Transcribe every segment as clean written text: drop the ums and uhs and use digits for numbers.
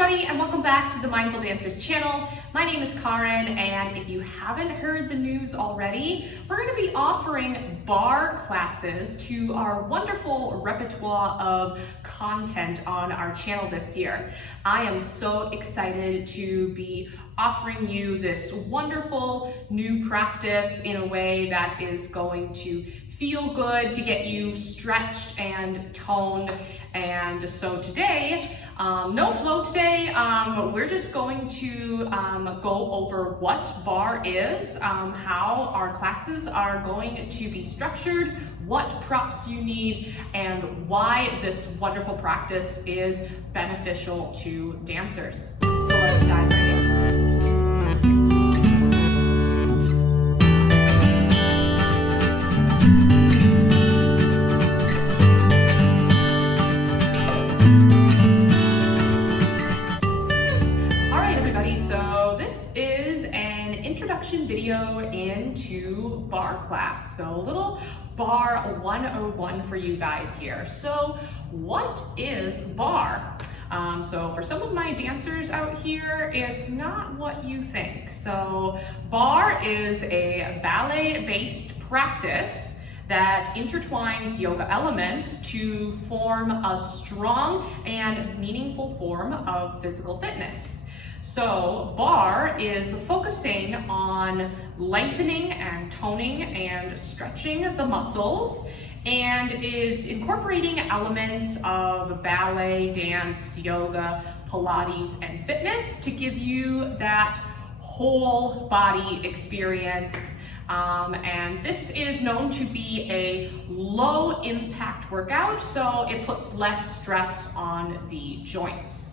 everybody, and welcome back to the Mindful Dancers channel. My name is Karen, and if you haven't heard the news already, we're going to be offering barre classes to our wonderful repertoire of content on our channel this year. I am so excited to be offering you this wonderful new practice in a way that is going to feel good, to get you stretched and toned. And so today, no flow today, we're just going to go over what barre is, how our classes are going to be structured, what props you need, and why this wonderful practice is beneficial to dancers. So let's dive right in. Video into barre class. So a little barre 101 for you guys here. So what is barre? So for some of my dancers out here, it's not what you think. So barre is a ballet-based practice that intertwines yoga elements to form a strong and meaningful form of physical fitness. So barre is focusing on lengthening and toning and stretching the muscles, and is incorporating elements of ballet, dance, yoga, Pilates, and fitness to give you that whole body experience. And this is known to be a low impact workout, so it puts less stress on the joints.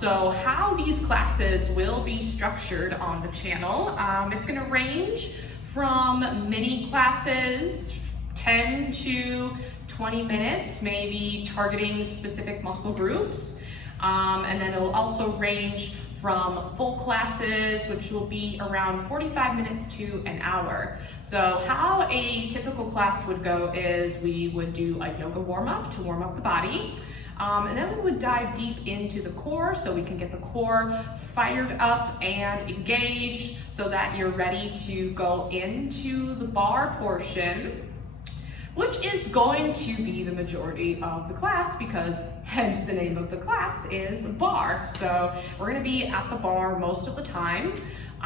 So how these classes will be structured on the channel, it's going to range from mini classes, 10 to 20 minutes, maybe targeting specific muscle groups. And then it'll also range from full classes, which will be around 45 minutes to an hour. So how a typical class would go is we would do a yoga warm-up to warm up the body. And then we would dive deep into the core so we can get the core fired up and engaged so that you're ready to go into the barre portion, which is going to be the majority of the class because hence the name of the class is barre. So we're going to be at the barre most of the time.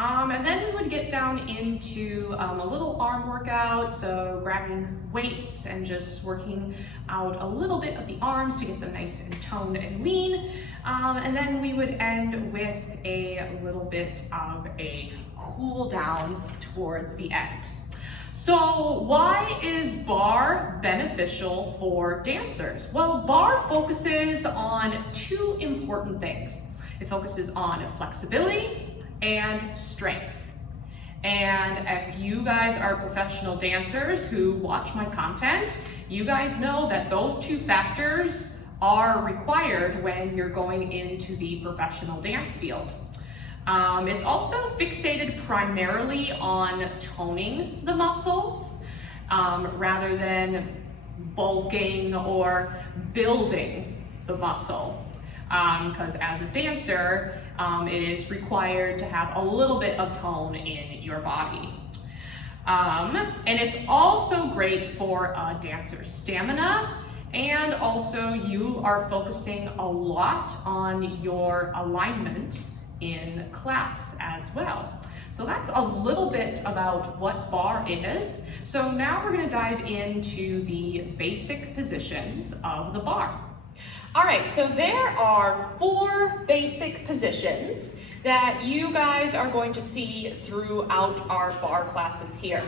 And then we would get down into a little arm workout, so grabbing weights and just working out a little bit of the arms to get them nice and toned and lean. And then we would end with a little bit of a cool down towards the end. So why is barre beneficial for dancers? Well, barre focuses on two important things. It focuses on flexibility and strength. And if you guys are professional dancers who watch my content, you guys know that those two factors are required when you're going into the professional dance field. It's also fixated primarily on toning the muscles rather than bulking or building the muscle. Because as a dancer, it is required to have a little bit of tone in your body. And it's also great for a dancer's stamina, and also you are focusing a lot on your alignment in class as well. So that's a little bit about what barre is. So now we're going to dive into the basic positions of the barre. All right, so there are 4 basic positions that you guys are going to see throughout our barre classes here.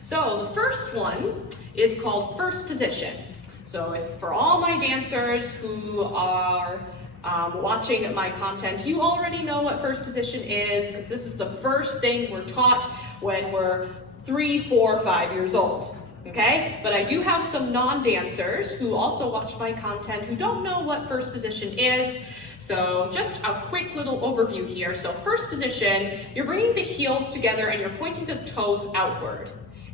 So the first one is called first position. So if for all my dancers who are watching my content, you already know what first position is, because this is the first thing we're taught when we're 3, 4, 5 years old. Okay, but I do have some non-dancers who also watch my content who don't know what first position is. So just a quick little overview here. So first position, you're bringing the heels together and you're pointing the toes outward.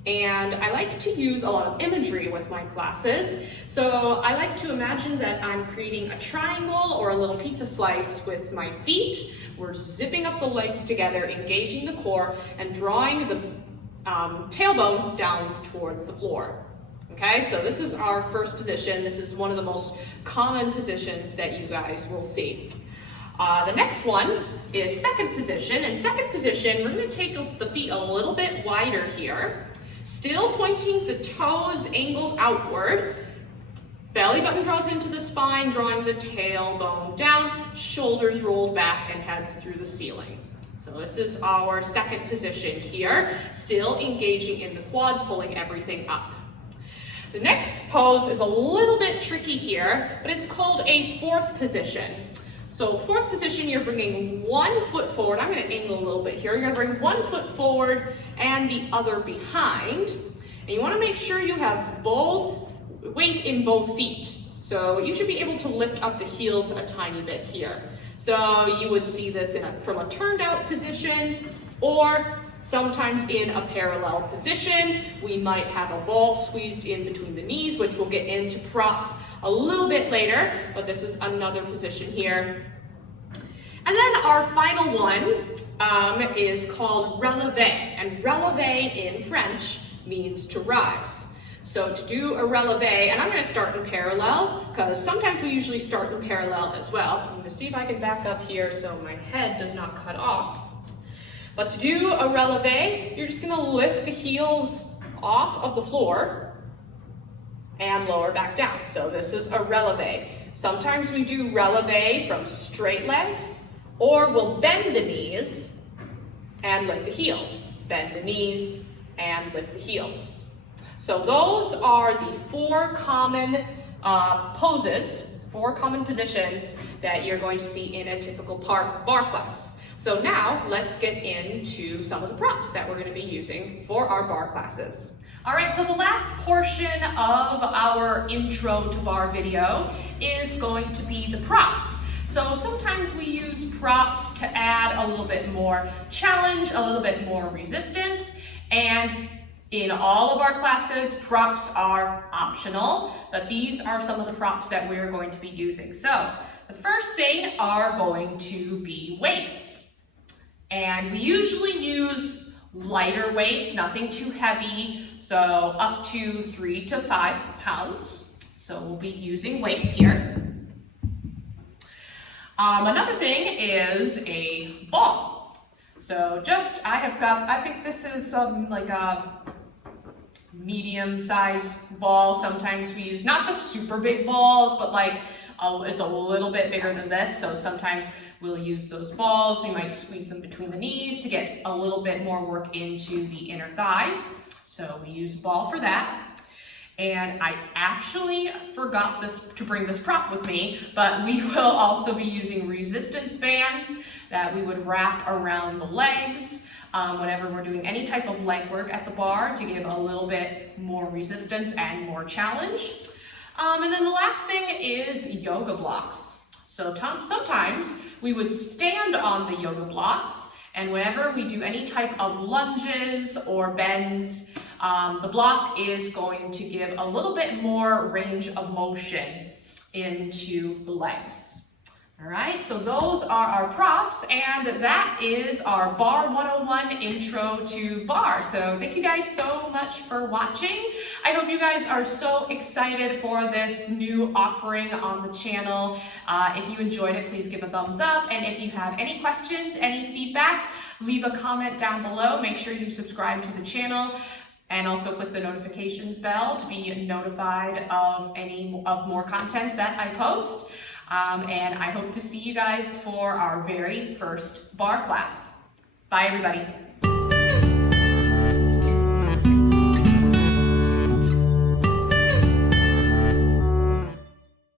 And I like to use a lot of imagery with my classes. So I like to imagine that I'm creating a triangle or a little pizza slice with my feet. We're zipping up the legs together, engaging the core, and drawing the tailbone down towards the floor. Okay, so this is our first position. This is one of the most common positions that you guys will see. The next one is second position. In second position, we're going to take the feet a little bit wider here. Still pointing the toes angled outward. Belly button draws into the spine, drawing the tailbone down, shoulders rolled back and heads through the ceiling. So this is our second position here, still engaging in the quads, pulling everything up. The next pose is a little bit tricky here, but it's called a fourth position. So fourth position, you're bringing one foot forward. I'm going to angle a little bit here. You're going to bring one foot forward and the other behind. And you want to make sure you have both weight in both feet. So you should be able to lift up the heels a tiny bit here. So you would see this from a turned out position, or sometimes in a parallel position. We might have a ball squeezed in between the knees, which we'll get into props a little bit later, but this is another position here. And then our final one is called relevé, and relevé in French means to rise. So to do a relevé, and I'm going to start in parallel, because sometimes we usually start in parallel as well. I'm going to see if I can back up here so my head does not cut off. But to do a relevé, you're just going to lift the heels off of the floor and lower back down. So this is a relevé. Sometimes we do relevé from straight legs, or we'll bend the knees and lift the heels. Bend the knees and lift the heels. So those are the four common poses, four common positions that you're going to see in a typical bar class. So now let's get into some of the props that we're going to be using for our bar classes. All right, so the last portion of our intro to bar video is going to be the props. So sometimes we use props to add a little bit more challenge, a little bit more resistance, and in all of our classes, props are optional, but these are some of the props that we're going to be using. So the first thing are going to be weights. And we usually use lighter weights, nothing too heavy, so up to 3 to 5 pounds. So we'll be using weights here. Another thing is a ball. So I think this is like a medium-sized ball. Sometimes we use not the super big balls, but it's a little bit bigger than this. So sometimes we'll use those balls. We might squeeze them between the knees to get a little bit more work into the inner thighs. So we use a ball for that. And I actually forgot to bring this prop with me, but we will also be using resistance bands that we would wrap around the legs whenever we're doing any type of leg work at the bar to give a little bit more resistance and more challenge. And then the last thing is yoga blocks. So sometimes we would stand on the yoga blocks, and whenever we do any type of lunges or bends, the block is going to give a little bit more range of motion into the legs. All right, so those are our props, and that is our Bar 101 Intro to Bar. So thank you guys so much for watching. I hope you guys are so excited for this new offering on the channel. If you enjoyed it, please give a thumbs up. And if you have any questions, any feedback, leave a comment down below. Make sure you subscribe to the channel. And also click the notifications bell to be notified of more content that I post. And I hope to see you guys for our very first bar class. Bye, everybody.